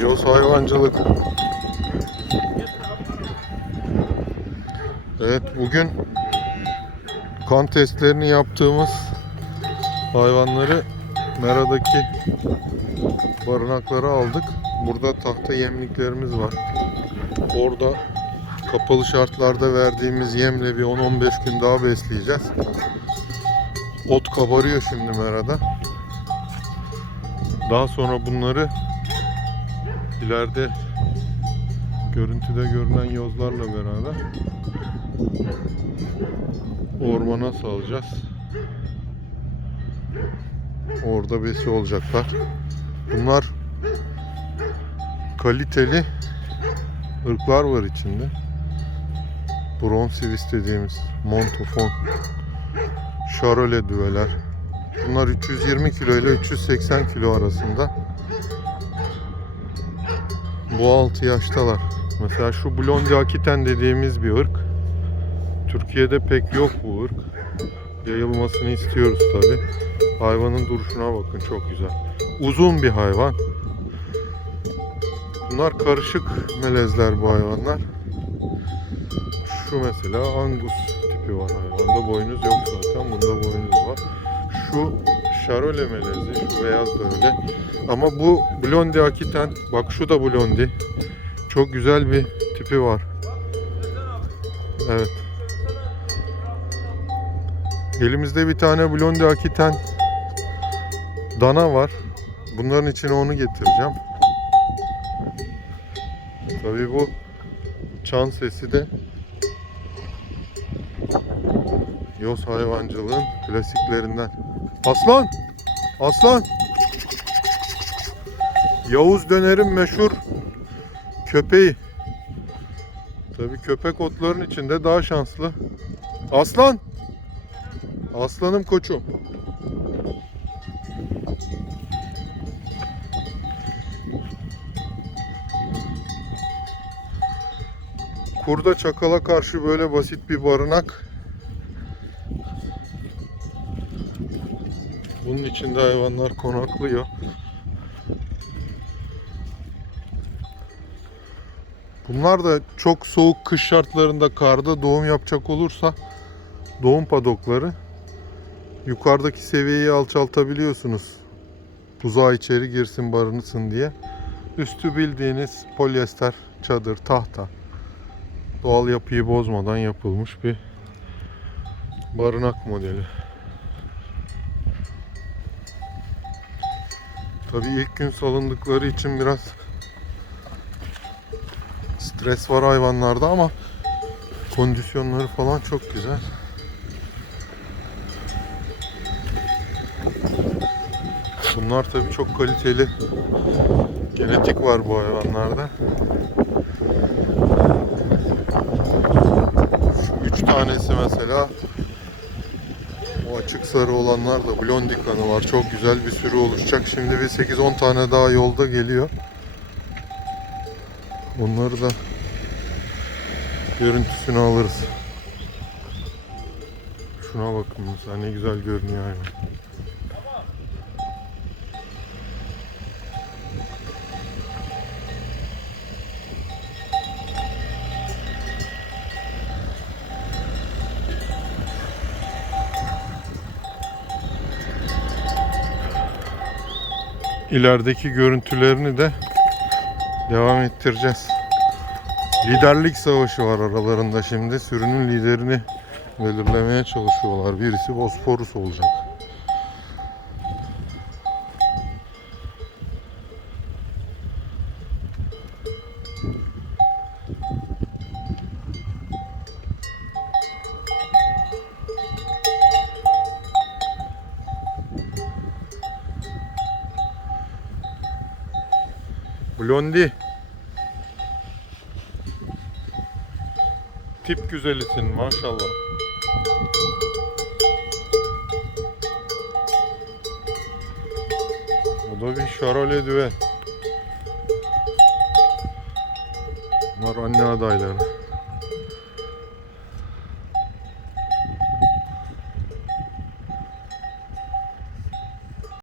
Yos hayvancılık. Evet bugün kan testlerini yaptığımız hayvanları Mera'daki barınaklara aldık. Burada tahta yemliklerimiz var. Orada kapalı şartlarda verdiğimiz yemle bir 10-15 gün daha besleyeceğiz. Ot kabarıyor şimdi Mera'da. Daha sonra bunları ileride görüntüde görünen yozlarla beraber ormana salacağız. Orada besi olacaklar. Bunlar kaliteli ırklar var içinde. Bronsivis dediğimiz Montofon, Charolais düveler. Bunlar 320 kilo ile 380 kilo arasında. Bu 6 yaştalar. Mesela şu Blondie Akiten dediğimiz bir ırk. Türkiye'de pek yok bu ırk. Yayılmasını istiyoruz tabi. Hayvanın duruşuna bakın çok güzel. Uzun bir hayvan. Bunlar karışık melezler bu hayvanlar. Şu mesela Angus tipi var hayvanda. Boynuz yok zaten. Bunda boynuz var. Şu Charolais melezi. Şu beyaz da öyle. Ama bu Blondie Akiten. Bak şu da Blondie. Çok güzel bir tipi var. Evet. Elimizde bir tane Blondie Akiten dana var. Bunların içine onu getireceğim. Tabii bu çan sesi de Yos hayvancılığın klasiklerinden. Aslan! Aslan! Yavuz Döner'in meşhur köpeği. Tabii köpek otların içinde daha şanslı. Aslan! Aslanım koçum. Kurda çakala karşı böyle basit bir barınak. Bunun içinde hayvanlar konaklıyor. Bunlar da çok soğuk kış şartlarında karda doğum yapacak olursa doğum padokları yukarıdaki seviyeyi alçaltabiliyorsunuz. Buzağı içeri girsin barınısın diye. Üstü bildiğiniz polyester çadır, tahta. Doğal yapıyı bozmadan yapılmış bir barınak modeli. Tabii ilk gün salındıkları için biraz stres var hayvanlarda ama kondisyonları falan çok güzel. Bunlar tabii çok kaliteli genetik var bu hayvanlarda. Şu üç tanesi mesela o açık sarı olanlar da blondie kanı var. Çok güzel bir sürü oluşacak. Şimdi bir 8-10 tane daha yolda geliyor. Onları da görüntüsünü alırız. Şuna bakın mesela ne güzel görünüyor hayvan. İlerideki görüntülerini de devam ettireceğiz. Liderlik savaşı var aralarında şimdi. Sürünün liderini belirlemeye çalışıyorlar. Birisi Bosporus olacak. Blondie. Tip güzelisin maşallah. Bu da bir Charolais düve. Bunlar anne adayları.